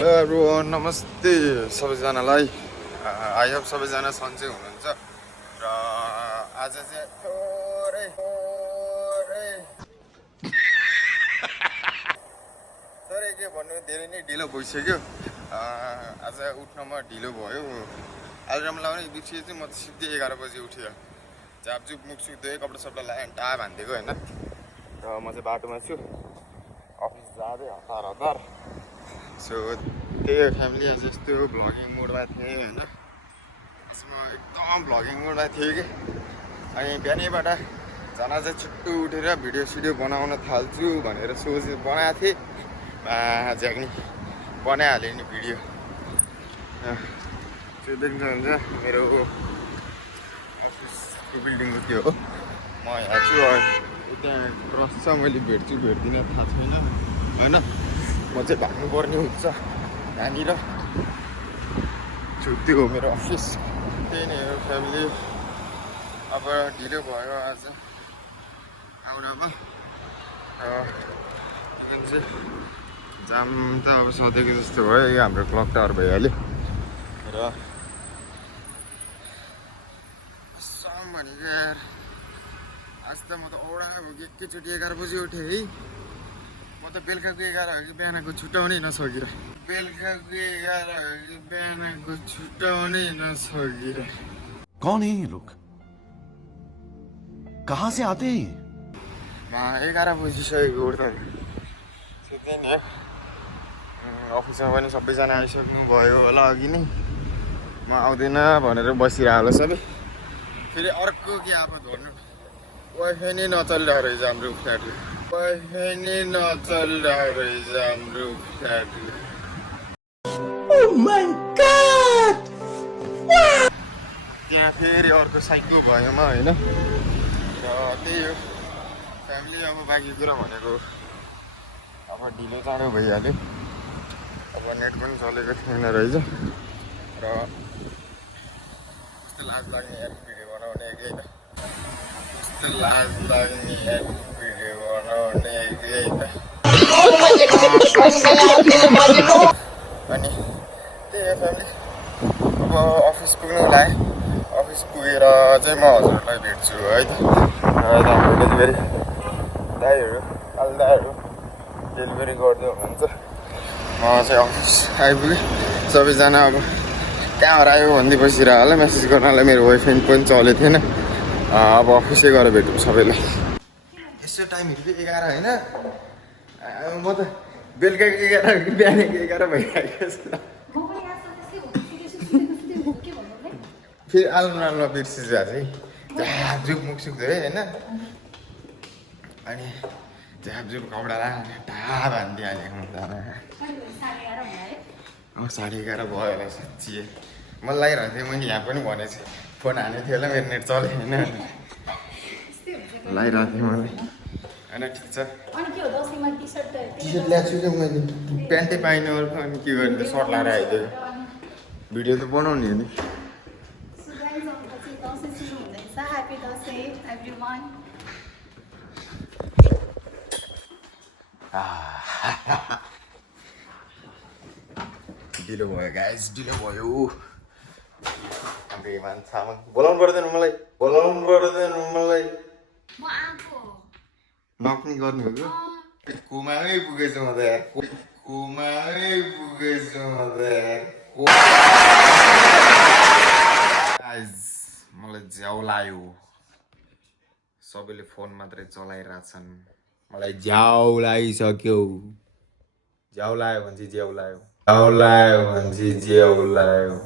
Hello everyone, नमस्ते सबैजनालाई। I hope सबैजना सन्चै हुनुहुन्छ र आज चाहिँ थोरै के भन्नु, धेरै नै ढिलो भइसक्यो। आज उठ्नमा ढिलो भयो। अलार्म लाउने बिर्सिए चाहिँ म त सिधै 11 बजी उठ्यो। झापझुप मुखसुख धोएँ, कपडा सपडा लगाएँ, टाढा बाँधिदिएको होइन। र म चाहिँ बाटोमा छु, अफिस जाँदै हतार। सो त्यही हो फ्यामिली। आज यस्तो भ्लगिङ मुडमा थिएँ होइन। आज म एकदम भ्लगिङ मुडमा थिएँ कि अनि बिहानैबाट झन् आज छिट्टो उठेर भिडियो सिडियो बनाउन थाल्छु भनेर बनाएको थिएँ। झ्याग्नी बनाइहालेँ नि भिडियो। त्यो देख्नुहुन्छ मेरो अफिसको बिल्डिङको त्यो हो। म यहाँ छु, त्यहाँ क्रस छ, मैले भेट्छु भेट्दिनँ थाहा छैन होइन। म चाहिँ भाग्नुपर्ने हुन्छ यहाँनिर। छुट्टी हो मेरो अफिस। त्यही नै हो फ्यामिली। अब ढिलो भयो आज आउनमा। जाम त अब सधैँको जस्तो भयो। यो हाम्रो क्लक टावर भइहाल्यो र कसम भनेको यार, आज त म त औडा भयो। एकैचोटि 11 बजी उठेँ है। म त बेलुकाको 11 हो कि बिहानको छुट्याउनै नसकिरह। कौन है ये लोग? कहाँ से आते हैं? 11 बजिसकेको उठ्दा त्यही नि। अफिसमा पनि सबैजना आइसक्नु भयो होला अघि नै। म आउँदैन भनेर बसिरह होला सबै। फेरि अर्को के आपत भन्नु, वाइफाई नै नचलिरहेको रहेछ हाम्रो फ्ल्याटले। त्यहाँ फेरि अर्को साइको भयो म होइन। र त्यही हो फ्यामिली। अब बाँकी कुरा भनेको अब ढिलो चाँडो भइहाल्यो। अब नेट पनि चलेको थिएन रहेछ। र कस्तो लाज लाग्ने यार भिडियो बनाउने कि होइन। कस्तो लाज लाग्ने यार भिडियो बनाउने कि होइन। अनि त्यही हो फ्यामिली। अब अफिस पुग्नु लाग्यो। अफिस पुगेर चाहिँ म हजुरहरूलाई भेट्छु है त। र हाम्रो डेलिभरी दाइहरू दाइहरू डेलिभरी गर्दै हुनुहुन्छ। म चाहिँ अफिस आइपुगेँ। सबैजना अब कहाँ हरायो भन्दै बसिरह होला। मेसेज गर्नलाई मेरो वाइफाई पनि चलेको थिएन। अब अफिसै गएर भेटौँ सबैलाई। यसो टाइमहरू चाहिँ 11 होइन। म त बेलुकाको 11 हो कि बिहानको 11 भइरहेको छ। फेरि आलुमा बिर्सिन्छ चाहिँ झापझुप मुखसुख धोएँ होइन। अनि झापझुप कपडा लगाएर ढाहा बाँधिदिइहालेँ। 11:30 भयो होला साँच्ची। मलाई लागिरहेको थियो, मैले यहाँ पनि भनेको छु। फोन हानेको थियो होला, मेरो नेट चल्यो होइन। लागिरहेको थियो मलाई होइन। ठिक छ, टी सर्ट ल्याएको छु क्या मैले। प्यान्टै पाइनँ अर्को। अनि के गर्ने त, सर्ट लगाएर आइदियो। भिडियो त बनाउने हो नि। ढिलो भयो गाइस, ढिलो भयो। हाम्रो इमान सामान बोलाउनु पर्दैन मलाई। नक्नी गर्नु हो कि कुमामै पुगेछु म त यार। गाइस मलाई झ्याउ लाग्यो। सबैले फोन मात्रै चलाइरहेछन्। मलाई झ्याउ लागिसक्यो। झ्याउ लाग्यो भने चाहिँ झ्याउ लाग्यो।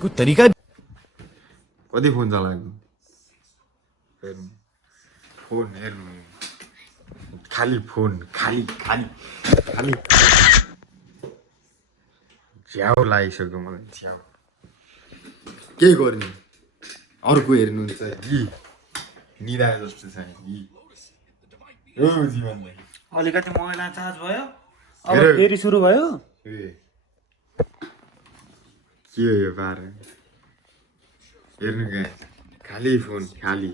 कोई तरीका? कति फोन चलाएको हेर्नु, फोन हेर्नु, खाली फोन, खाली झ्याउ लागिसक्यो मलाई। झ्याउ के गर्ने, अर्को हेर्नुहुन्छ कि निदा जस्तो छ कि हो जीवन। अलिकति मैला चार्ज भयो, अब फेरि सुरु भयो। के हो यो पार हेर्नु गाइस, खाली फोन, खाली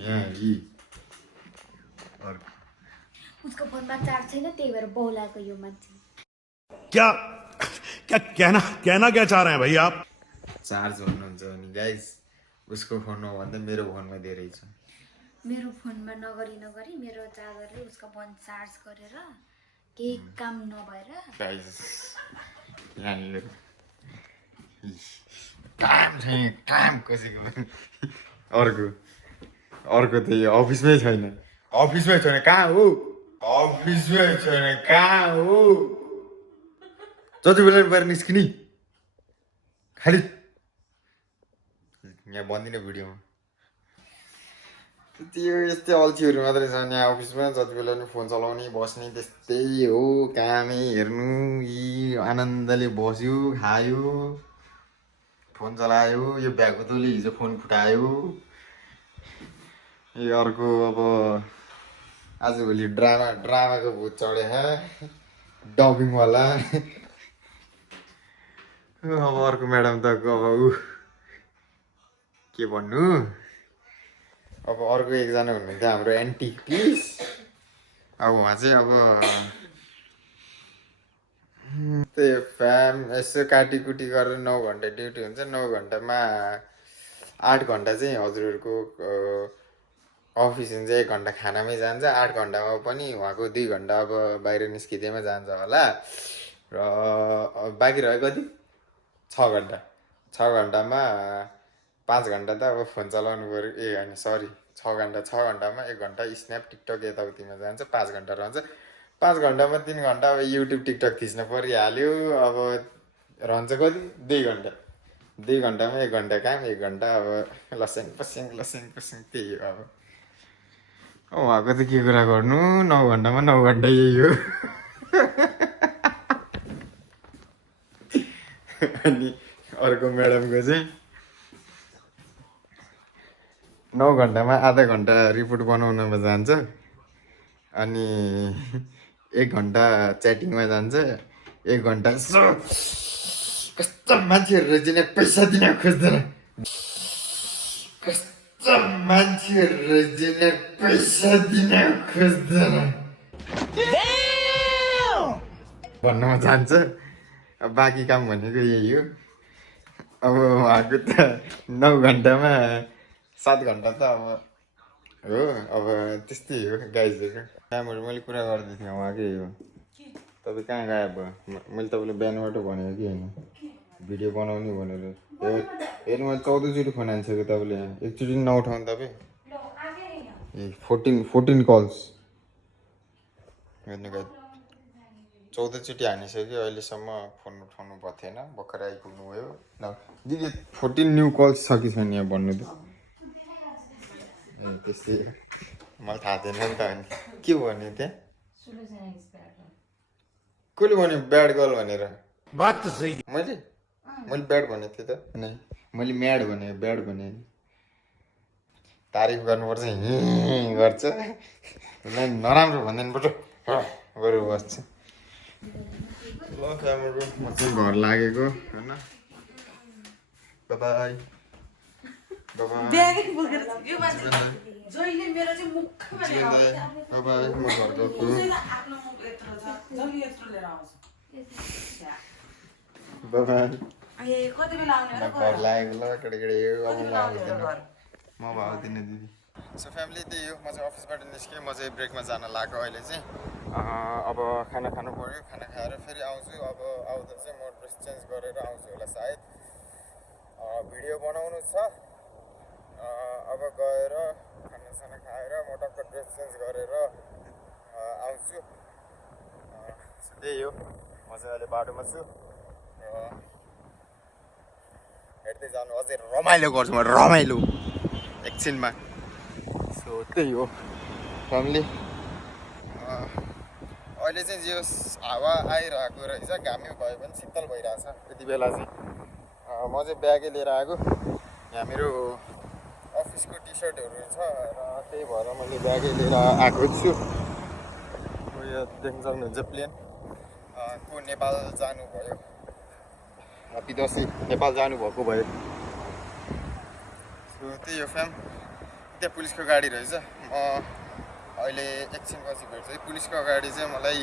यहाँ कि उसको फोनमा चार्ज छैन, त्यही भएर बोलाएको यो मान्छे। क्या क्या कहना कहना क्या चाह रहे हैं भाई आप? चार्ज भन्नुहुन्छ भने गाइस उसको फोनमा भन्दा मेरो फोनमा धेरै छ। मेरो फोनमा नगरी मेरो चार्जरले उसको फोन चार्ज गरेर केही काम नभएर गाइस यहाँनिर काम छैन, काम कसैको पनि। अर्को त यो अफिसमै छैन, कहाँ हो? अफिसमै छैन, कहाँ हो? जति बेला बाहिर निस्किने खालि यहाँ बन्दिनँ भिडियोमा। त्यो यस्तै अल्छीहरू मात्रै छन् यहाँ अफिसमा, जति बेला पनि फोन चलाउने बस्ने त्यस्तै हो। कामै हेर्नु, यी आनन्दले बस्यो खायो फोन चलायो। यो भ्याकुतोले हिजो फोन फुटायो। यो अर्को अब आजभोलि ड्रामाको भूत चढे डबिङवाला। अब अर्को म्याडम त अब के भन्नु। अब अर्को एकजना हुनुहुन्थ्यो हाम्रो एन्टी पिस। अब उहाँ चाहिँ अब त्यही फ्याम यसो काटीकुटी गरेर 9 घन्टा ड्युटी हुन्छ। 9 घन्टामा 8 घन्टा चाहिँ हजुरहरूको अफिस हुन्छ, 1 घन्टा खानामै जान्छ। 8 घन्टामा पनि उहाँको 2 घन्टा अब बाहिर निस्किँदैमा जान्छ होला। र बाँकी रह्यो कति 6 घन्टा। 6 घन्टामा 5 घन्टा त अब फोन चलाउनु पऱ्यो। ए होइन सरी 6 घन्टा। 6 घन्टामा 1 घन्टा स्न्याप टिकटक यताउतिमा जान्छ। 5 घन्टा रहन्छ। 5 घन्टामा 3 घन्टा अब युट्युब टिकटक थिच्न परिहाल्यो। अब रहन्छ कति 2 घन्टा। 2 घन्टामा 1 घन्टा काम, 1 घन्टा अब लस्याङ पस्याङ त्यही हो। अब उहाँको त के कुरा गर्नु, 9 घन्टामा 9 घन्टा यही हो। अनि अर्को म्याडमको चाहिँ 9 घन्टामा आधा घन्टा रिपोर्ट बनाउनमा जान्छ। अनि 1 घन्टा च्याटिङमा जान्छ। 1 घन्टा कस्तो मान्छेहरू रहेछन् पैसा दिन खोज्दैन, कस्तो मान्छेहरू रहेछन् पैसा दिन खोज्दैन भन्नमा जान्छ। अब बाँकी काम भनेको यही हो। अब उहाँको त 9 घन्टामा 7 घन्टा त अब हो। अब त्यस्तै हो गाइजहरू। कामहरू मैले कुरा गर्दै थिएँ उहाँकै हो। तपाईँ कहाँ गायब भयो? मैले तपाईँलाई बिहानबाट भनेको कि होइन भिडियो बनाउने भनेर। हेर्नु मैले 14 चोटि फोन हानिसकेँ तपाईँले। यहाँ एकचोटि नउठाउनु तपाईँ। ए 14 कल्स हेर्नु गाइज 14 चोटि हानिसक्यो। अहिलेसम्म फोन उठाउनु भएको थिएन। भर्खर आइपुग्नु भयो। दिदी 14 न्यू कल्स छ कि छैन यहाँ भन्नु त। ए त्यस्तै मलाई थाहा थिएन नि त। अनि के भन्यो त्यहाँ? कसले भन्यो ब्याड गर्ल भनेर? बात तो सही। मैले ब्याड भनेको थिएँ त? नै मैले म्याड भने, ब्याड भने। तारिफ गर्नुपर्छ गर्छ, नराम्रो भन्दैन पर्छ गरेर बस्छ। ल फ्यामिली म चाहिँ घर लागेको होइन। बाई म घर गएको। घर लागेको ल केटाकेटी। अब म आउँदिन दिदी। सो फ्यामिली त्यही हो। म चाहिँ अफिसबाट निस्केँ। म चाहिँ ब्रेकमा जान लाग्यो अहिले चाहिँ। अब खाना खानु पऱ्यो। खाना खाएर फेरि आउँछु। अब आउँदा चाहिँ म ड्रेस चेन्ज गरेर आउँछु होला सायद। भिडियो बनाउनु छ। अब गएर खानासाना खाएर म टक्क ड्रेस चेन्ज गरेर आउँछु। त्यही हो। म चाहिँ अहिले बाटोमा छु र हेर्दै जानु। अझै रमाइलो गर्छु म, रमाइलो एकछिनमा। सो त्यही हो फ्यामिली। अहिले चाहिँ जे हावा आइरहेको रहेछ। घामै भए पनि शीतल भइरहेछ यति बेला चाहिँ। म चाहिँ ब्यागै लिएर आएको। यहाँ मेरो अफिसको टी सर्टहरू छ र त्यही भएर मैले ब्यागै लिएर आएको छु। यो देख्न सक्नुहुन्छ प्लेन को नेपाल जानुभयो। विदेशी नेपाल जानुभएको भयो। सो त्यही हो फ्याम। त्यहाँ पुलिसको गाडी रहेछ। म अहिले एकछिनपछि भेट्छु। पुलिसको गाडी चाहिँ मलाई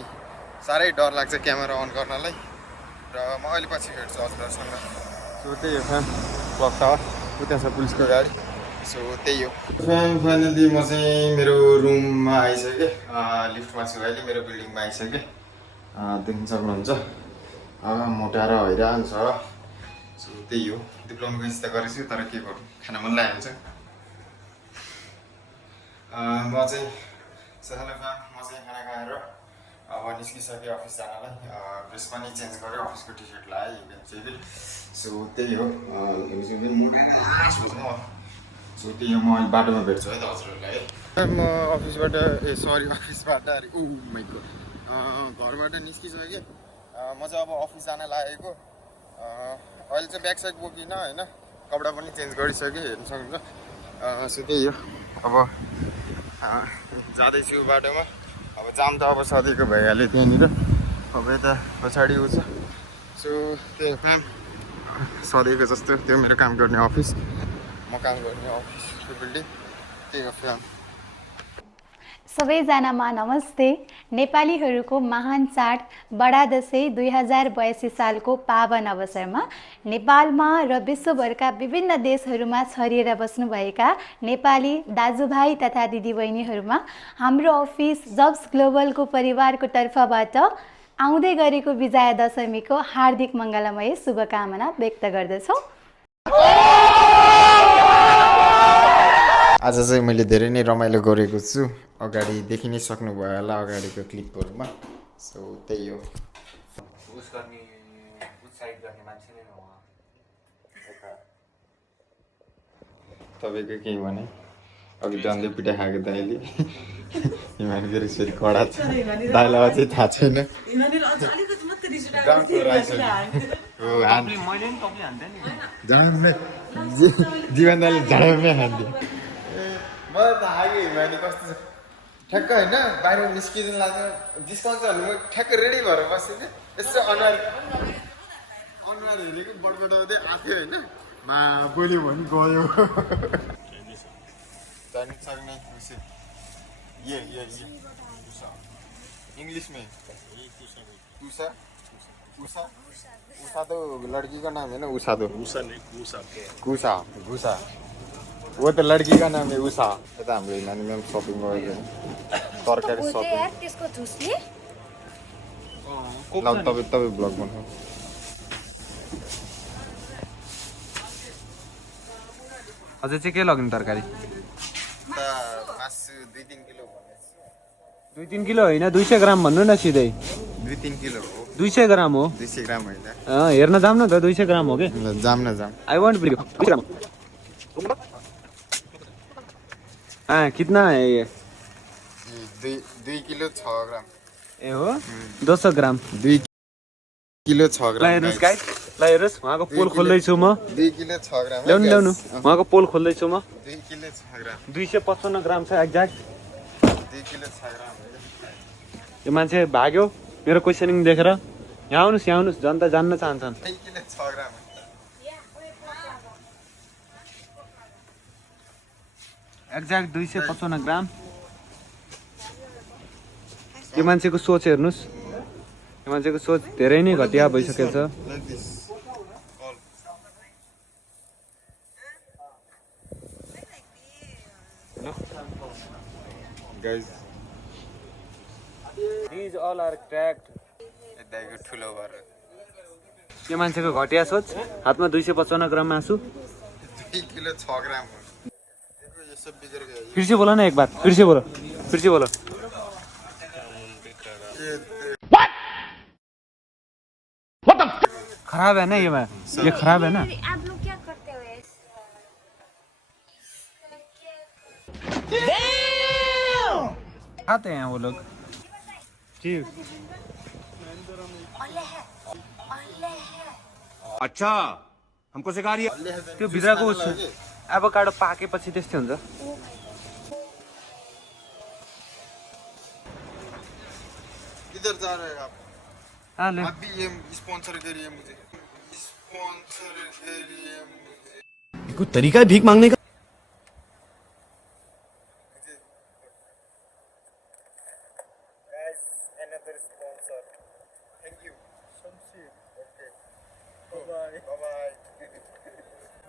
साह्रै डर लाग्छ क्यामेरा अन गर्नलाई। र म अहिले पछि भेट्छु हजुरहरूसँग सो त्यही हो फ्याम क्लक टावर उता छ पुलिसको गाडी सो त्यही हो फ्याम फाइनली म चाहिँ मेरो रुममा आइसकेँ लिफ्टमा छु अहिले मेरो बिल्डिङमा आइसकेँ देख्न सक्नुहुन्छ मोटाएर हैरान छ सो त्यही हो दिप्लाउनुको इच्छा गरेछु तर के गर्नु खाना मन लागिहाल्छ म चाहिँ हेलो फ्याम म चाहिँ खाना खाएर अब निस्किसकेँ अफिस जानलाई ड्रेस पनि चेन्ज गरेँ अफिसको टी सर्ट लगाएँ इभेन्ट चाहिँ सो त्यही हो सो त्यही हो म अहिले बाटोमा भेट्छु है त हजुरहरूलाई म अफिसबाट अफिसबाट अरे ओ माइ गॉड घरबाट निस्किसकेँ म चाहिँ अब अफिस जान लागेको अहिले चाहिँ ब्याक साइड बोकिनँ होइन कपडा पनि चेन्ज गरिसकेँ हेर्नु सक्नुहुन्छ सो त्यही हो अब जाँदैछु बाटोमा अब जाम त अब सधैँको भइहाल्यो त्यहाँनिर अब यता पछाडि उ छ सो त्यही हो फ्याम सधैँको जस्तो त्यो मेरो काम गर्ने अफिस म काम गर्ने अफिसको बिल्डिङ त्यही हो फ्याम सबैजनामा नमस्ते। नेपालीहरूको महान चाड बडा दशैं 2082 सालको पावन अवसरमा नेपालमा र विश्वभरका विभिन्न देशहरूमा छरिएर बस्नुभएका नेपाली दाजुभाइ तथा दिदीबहिनीहरूमा हाम्रो अफिस जब्स ग्लोबलको परिवारको तर्फबाट आउँदै गरेको विजया दशमीको हार्दिक मङ्गलमय शुभकामना व्यक्त गर्दछौँ। आज चाहिँ मैले धेरै नै रमाइलो गरेको छु अगाडि देखि नै सक्नुभयो होला अगाडिको क्लिपहरूमा सो त्यही हो तपाईँको केही भने अघि डनले पिठा खाएको दाइले हिमानीको रिसरी कडा छ दाइलाई अझै थाहा छैन जीवन दाइले झाडामै हान्थ्यो मलाई त आयो हिमानी कस्तो छ ठ्याक्क होइन बाहिर निस्किँदैन लाग्छ जिस्काउँछ भने म ठ्याक्क रेडी भएर बसेँ कि यसो अनुहार हेरेको बडबडाउँदै आएको होइन मा बोल्यो भने गयो जानु सक्ने ये इंग्लिश में उषा उषा उषा तो लड़की का नाम है ना उषा तो उषा नहीं कुसा घुसा वो तो लड़की का नाम है उषा यता हाम्रो नानी म्याम सपिङ गरेको तरकारी सपिङ त्यसको झुसले ल तपाईँ ब्लग बनाउनु अझै चाहिँ के लग्ने तरकारी मासु 2-3 किलो भन्ने 2-3 किलो होइन 200 ग्राम भन्नु न सिधै 2-3 किलो हो 200 ग्राम हो 200 ग्राम होइन हेर्न जाम न त 200 ग्राम हो के जाम आई वांट बिलिभ 200 ग्राम कितना है ये 2 किलो 6 ग्राम ए हो 200 ग्राम 2 किलो 6 ग्राम ल हेर्नुहोस् गाइस ल हेर्नुहोस् उहाँको पोल खोल्दैछु म 2 किलो 6 ग्राम ल्याउनु उहाँको पोल खोल्दैछु म 2 किलो 6 ग्राम 255 ग्राम छ एक्ज्याक्ट 2 किलो 6 ग्राम यो मान्छे भाग्यो मेरो क्वेसनिङ देखेर यहाँ आउनुहोस् जनता जान्न चाहन्छन् 2 किलो 6 ग्राम एक्ज्याक्ट 255 ग्राम यो मान्छेको सोच हेर्नुहोस् यो मान्छेको सोच धेरै नै घटिया भइसकेको छ guys These all are cracked. दाइको ठुलो भएर यो मान्छेको घटिया सोच हातमा 255 ग्राम मासु 2 किलो 6 ग्राम हो देखो ये सब बिगड़ गया फिर से बोलो ना एक बार फिर से बोलो खराब है ना ये खराब है ना आप लोग क्या करते हो खाते हैं वो लोग जी अच्छा हमको सिखा रही है त्यो भित्रको एभोकाडो पाकेपछि त्यस्तै हुन्छ किधर जा रहे हैं आप ले आप भी ये स्पॉन्सर करिए मुझे स्पॉन्सर करिए मुझे कोई तरीका है भीख मांगने का guys another sponsor thank you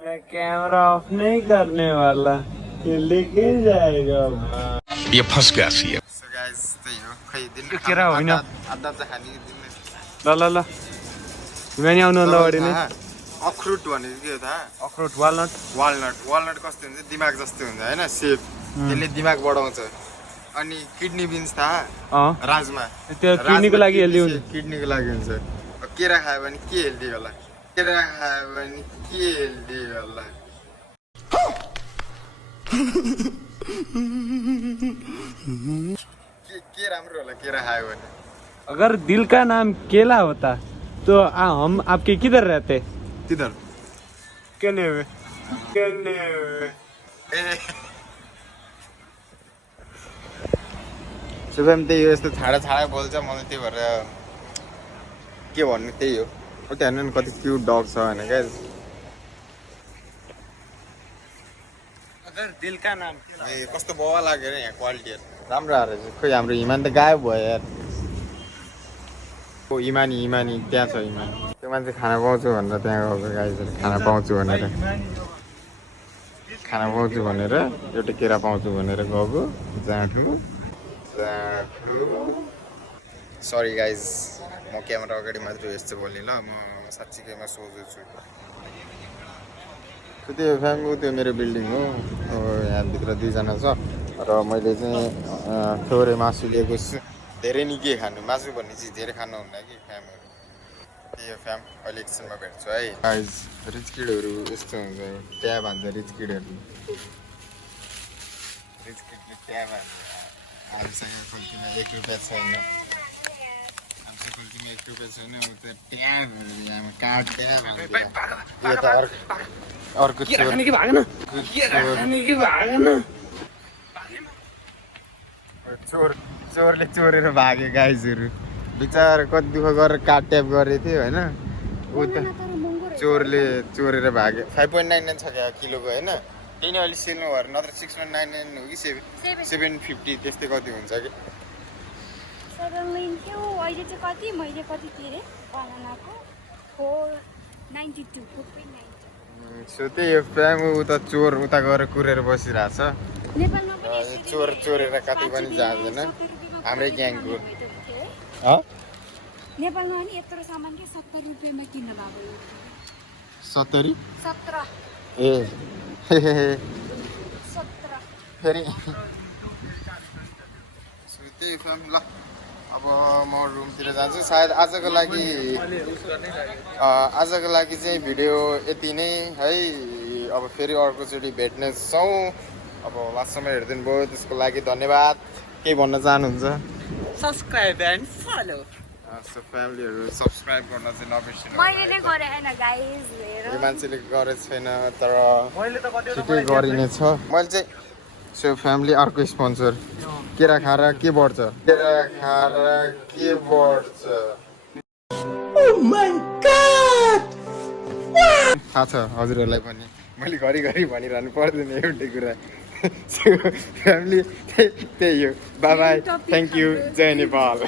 मैं कैमरा ऑफ नहीं करने वाला, ये लेके जाएगा। ये फंस गया सी है। सो गाइस त्यही हो खै दिन त्यो केरा होइन। आधा त खाने दिन ल ल ल बिहानी आउनु होला अगाडि नै। अखरोट भनेको के हो थाहा अखरोट वालनट वालनट कस्तो हुन्छ दिमाग जस्तो हुन्छ होइन सेप त्यसले दिमाग बढाउँछ अनि किडनी बिन्स थाहा राजमा त्यो किडनीको लागि हेल्दी हुन्छ। किडनीको लागि हुन्छ केरा खायो भने के हेल्दी होला केरा खायो भने के हेल्दी होला के राम्रो होला केरा खायो भने अगर दिल का नाम केला होता तो हम आपके किधर रहते? किधर केने में शुभम त्यही हो यस्तो छाडा छाडा बोल्छ मलाई त्यही भएर के भन्नु त्यही हो त्यहाँ हेर्नु न कति क्युट डग छ भने क्या अगर दिल का नाम ए कस्तो बाबा लाग्यो यहाँ क्वालिटीहरू राम्रो आएर चाहिँ खोइ हाम्रो हिमान त गायब भयो यार ओ इमानी त्यहाँ छ इमानी त्यो मान्छे खाना पाउँछु भनेर त्यहाँ गएको गाइजहरू खाना पाउँछु भनेर एउटा केरा पाउँछु भनेर गएको जाँठु सरी गाइज म क्यामेरा अगाडि मात्रै यस्तो बोलेँ ल म साँच्चीकैमा सोझो छु त्यो फ्यामिली त्यो मेरो बिल्डिङ हो यहाँभित्र 2 जना छ र मैले चाहिँ थोरै मासु लिएको छु धेरै नि के खानु मासु भन्ने चिज धेरै खानु हुन्न कि फ्यामहरू त्यही हो फ्याम अहिले एकछिनमा भेट्छु है गाइज रिच किडहरू यस्तो हुन्छ ट्याब हान्छ रिच किडहरूले ट्याब हान्छ हामीसँग खल्तीमा 1 रुपियाँ छैन हामीसँग खल्तीमा 1 रुपियाँ छैन उ त ट्याबहरू यहाँ कार्ड ट्याब यो त अर्को चोरले चोरेर भाग्यो गाइजहरू बिचार कति दुःख गरेर काट ट्याप गरेको थियो होइन ऊ त चोरले चोरेर भाग्यो 5.99 छ क्या किलोको होइन त्यही नै अहिले सेलमा भएर नत्र 6.99 हो कि 750 त्यस्तै कति हुन्छ कि अहिले चाहिँ कति मैले कति तिरेँ बनानाको 492 सो त्यही हो प्रेम ऊ त चोर उता गएर कुरेर बसिरहेछ नेपालमा पनि चोर चोरेर कतै पनि जाँदैन हाम्रै ग्याङको नेपालमा पनि यत्रो सामान के 70 रुपियाँमा किन्न भएको 70 17 ए 17 फेरि त्यही फ्याम ल अब म रुमतिर जान्छु सायद आजको लागि चाहिँ भिडियो यति नै है अब फेरि अर्कोचोटि भेट्नेछौँ अब लास्टसम्म हेरिदिनु भयो त्यसको लागि धन्यवाद केही भन्न चाहनुहुन्छ सब्सक्राइब एन्ड फलो सो फ्यामिलीहरू सब्सक्राइब गर्न चाहिँ नबिर्सिनु मैले नै गरे हैन गाइस हेर यो मान्छेले गरेको छैन तर मैले त कति छिटै गरिनेछ मैले चाहिँ सो फ्यामिली अर्को स्पोन्सर केरा खाएर के बढ्छ केरा खाएर के बढ्छ थाहा छ हजुरहरूलाई पनि मैले घरिघरि भनिरहनु पर्दैन एउटै कुरा फ्यामिली त्यही हो बाई बाई थ्याङ्क यू जय नेपाल